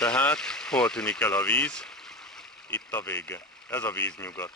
Tehát hol tűnik el a víz? Itt a vége. Ez a víznyugat.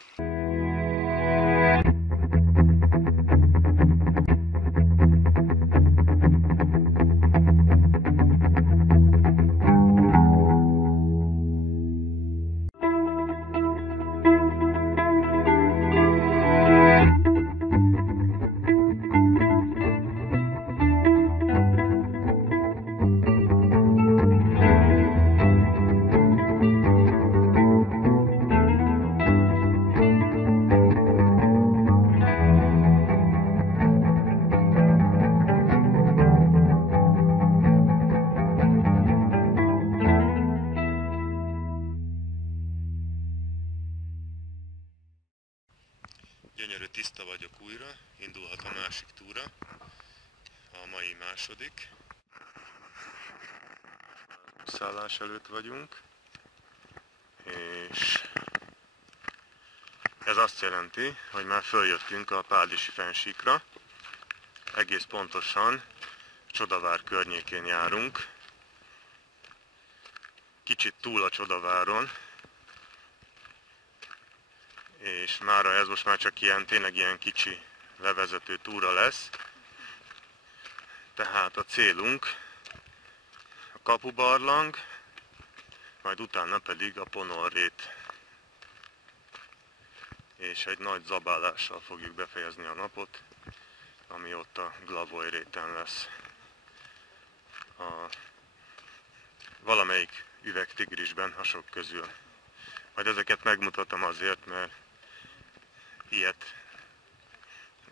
Gyönyörű, tiszta vagyok újra, indulhat a másik túra, a mai második. Szállás előtt vagyunk, és ez azt jelenti, hogy már följöttünk a Pádisi fennsíkra. Egész pontosan Csodavár környékén járunk, kicsit túl a Csodaváron, és mára ez most már csak tényleg ilyen kicsi levezető túra lesz. Tehát a célunk a Kapubarlang, majd utána pedig a Ponorrét. És egy nagy zabálással fogjuk befejezni a napot, ami ott a Glavoy-réten lesz. Valamelyik üvegtigrisben a sok közül. Majd ezeket megmutatom azért, mert ilyet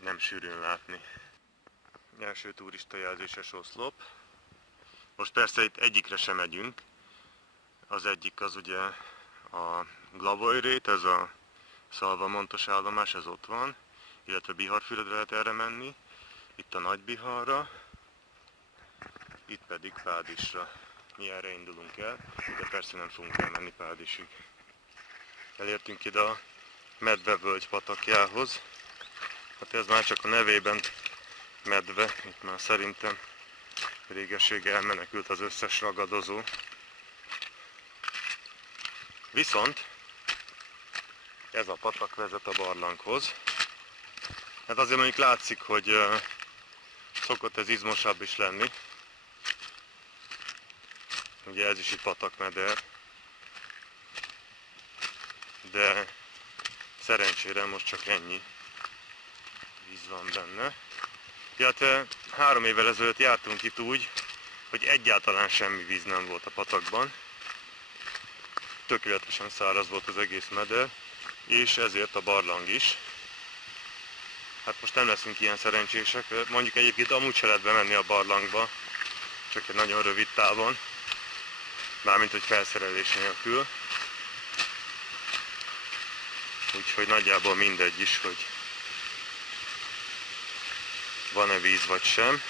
nem sűrűn látni. Első turistajelzéses oszlop. Most persze itt egyikre sem megyünk. Az egyik az ugye a Glavoy-rét, ez a Szalvamontos állomás, ez ott van. Illetve Biharfüredre lehet erre menni. Itt a Nagybiharra. Itt pedig Pádisra. Mi erre indulunk el, de persze nem fogunk elmenni Pádisig. Elértünk ide a Medvevölgy patakjához. Hát ez már csak a nevében medve, itt már szerintem régeség elmenekült az összes ragadozó. Viszont ez a patak vezet a barlanghoz. Hát azért mondjuk látszik, hogy szokott ez izmosabb is lenni. Ugye ez is itt patakmeder. De szerencsére most csak ennyi víz van benne. Hát 3 évvel ezelőtt jártunk itt úgy, hogy egyáltalán semmi víz nem volt a patakban. Tökéletesen száraz volt az egész meder, és ezért a barlang is. Hát most nem leszünk ilyen szerencsések, mondjuk egyébként amúgy se lehet bemenni a barlangba, csak egy nagyon rövid távon, mármint hogy felszerelés nélkül. Úgyhogy nagyjából mindegy is, hogy van-e víz vagy sem.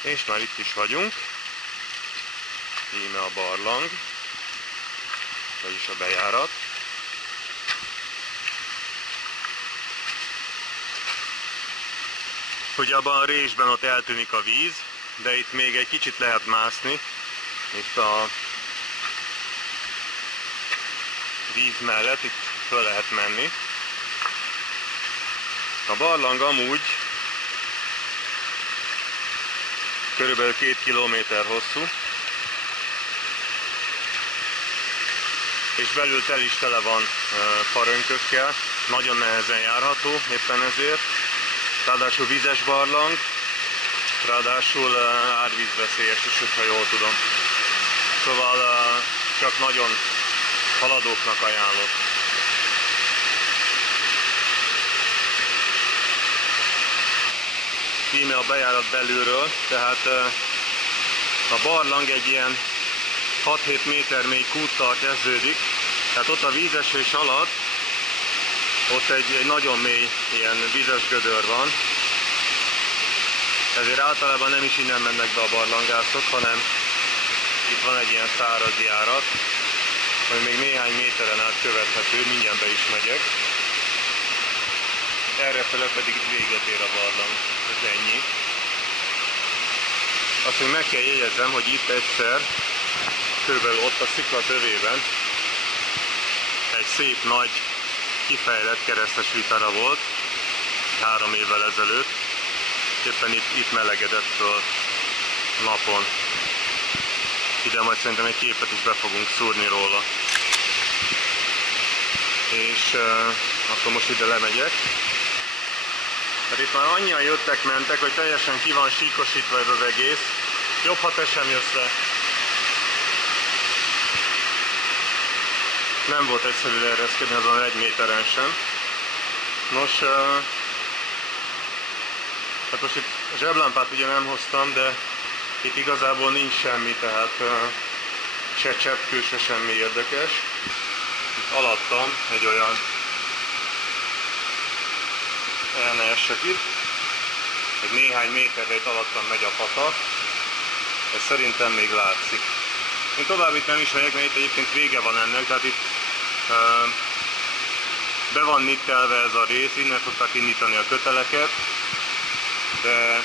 És már itt is vagyunk. Íme a barlang, vagyis a bejárat. Ugye abban a résben ott eltűnik a víz, de itt még egy kicsit lehet mászni. Itt a víz mellett, itt föl lehet menni. A barlang amúgy körülbelül 2 kilométer hosszú, és belül tel is tele van farönkökkel, nagyon nehezen járható éppen ezért. Ráadásul vizes barlang, ráadásul árvízveszélyes is, hogyha jól tudom. Szóval csak nagyon haladóknak ajánlott. Íme a bejárat belülről, tehát a barlang egy ilyen 6-7 méter mély kúttal kezdődik, tehát ott a vízesés alatt, ott egy nagyon mély ilyen vizes gödör van, ezért általában nem is innen mennek be a barlangászok, hanem itt van egy ilyen száraz járat, ami még néhány méteren át követhető, mindjárt be is megyek. Errefele pedig véget ér a barlang, ez ennyi. Azt még meg kell jegyezzem, hogy itt egyszer, körülbelül ott a szikla tövében egy szép nagy kifejlett keresztes vitara volt 3 évvel ezelőtt. Éppen itt melegedett föl napon. Ide majd szerintem egy képet is be fogunk szúrni róla. És akkor most ide lemegyek. Tehát itt már annyian jöttek-mentek, hogy teljesen ki van síkosítva ez az egész. Jobb, ha te sem jössz le. Nem volt egyszerű leereszkedni azon 1 méteren sem. Nos, hát most itt zseblámpát ugye nem hoztam, de itt igazából nincs semmi, tehát se cseppkő, se semmi érdekes. Itt alattam egy olyan, ne essek itt, egy néhány méterre itt alattam megy a patak, ez szerintem még látszik. Én tovább itt nem is megyek, mert itt egyébként vége van ennek, tehát itt be van nittelve ez a rész, innen szokták indítani a köteleket, de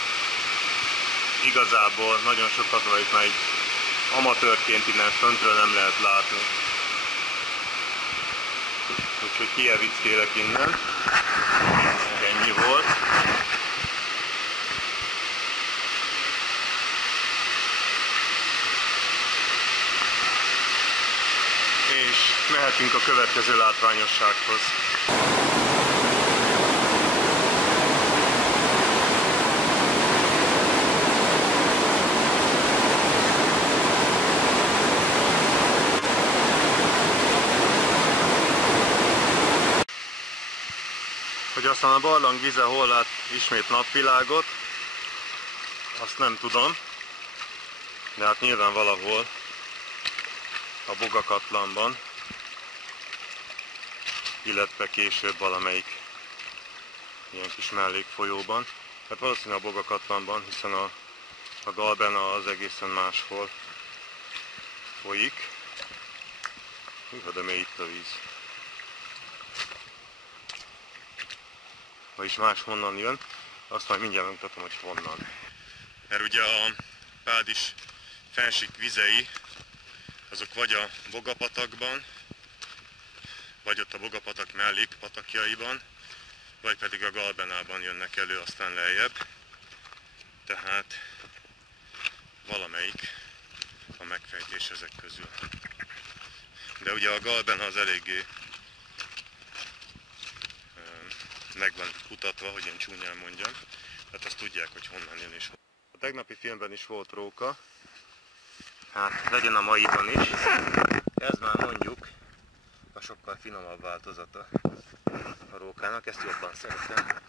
igazából nagyon sokat van itt már egy amatőrként innen föntről nem lehet látni. Úgyhogy kievicélek innen. Ennyi volt. És mehetünk a következő látványossághoz. Hogy aztán a barlang vize hol lát ismét napvilágot, azt nem tudom, de hát nyilván valahol a Bogakatlanban, illetve később valamelyik ilyen kis mellékfolyóban. Hát valószínűleg a Bogakatlanban, hiszen a Galbena az egészen máshol folyik. Hűha, de mély itt a víz. Vagyis máshonnan jön, azt majd mindjárt megmutatom, hogy honnan. Mert ugye a Pádis fensík vizei, azok vagy a Bogapatakban, vagy ott a Bogapatak mellékpatakjaiban, vagy pedig a Galbenában jönnek elő, aztán lejjebb. Tehát valamelyik a megfejtés ezek közül. De ugye a Galbena az eléggé meg van kutatva, hogy én csúnyán mondjam, tehát azt tudják, hogy honnan jön és honnan. A tegnapi filmben is volt róka, hát legyen a maiban is. Ez már mondjuk a sokkal finomabb változata a rókának, ezt jobban szeretem.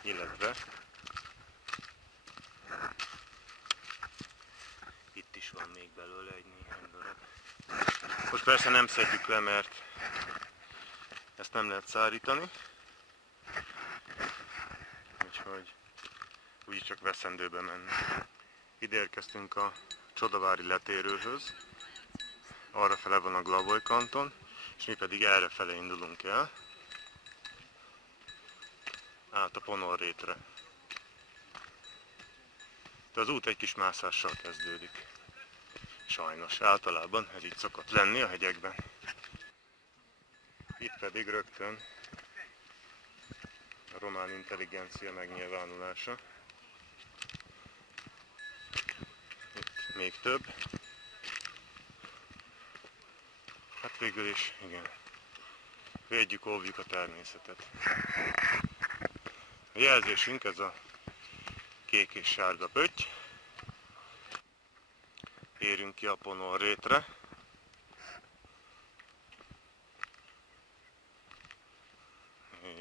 Illetve itt is van még belőle egy néhány darab. Most persze nem szedjük le, mert ezt nem lehet szárítani, úgyhogy úgyis csak veszendőbe menni. Ide érkeztünk a Csodavári letérőhöz, arrafele van a Glavoy kanton, és mi pedig errefele indulunk el, át a Ponorrétre. De az út egy kis mászással kezdődik. Sajnos, általában ez így szokott lenni a hegyekben. Itt pedig rögtön a román intelligencia megnyilvánulása. Itt még több. Hát végül is, igen. Védjük, óvjuk a természetet. A jelzésünk ez a kék és sárga pötty. Érünk ki a Ponorrétre.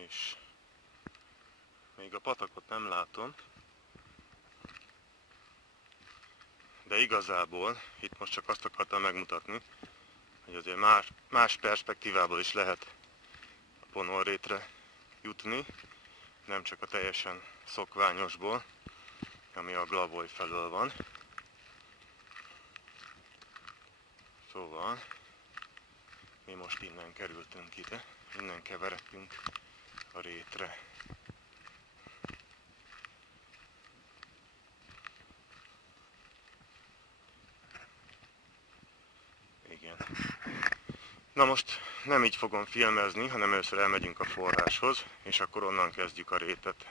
És még a patakot nem látom, de igazából itt most csak azt akartam megmutatni, hogy azért más perspektívából is lehet a Ponorrétre jutni, nem csak a teljesen szokványosból, ami a Glavoy felől van. Szóval mi most innen kerültünk ide, innen keveredtünk a rétre. Igen. Na most nem így fogom filmezni, hanem először elmegyünk a forráshoz, és akkor onnan kezdjük a rétet.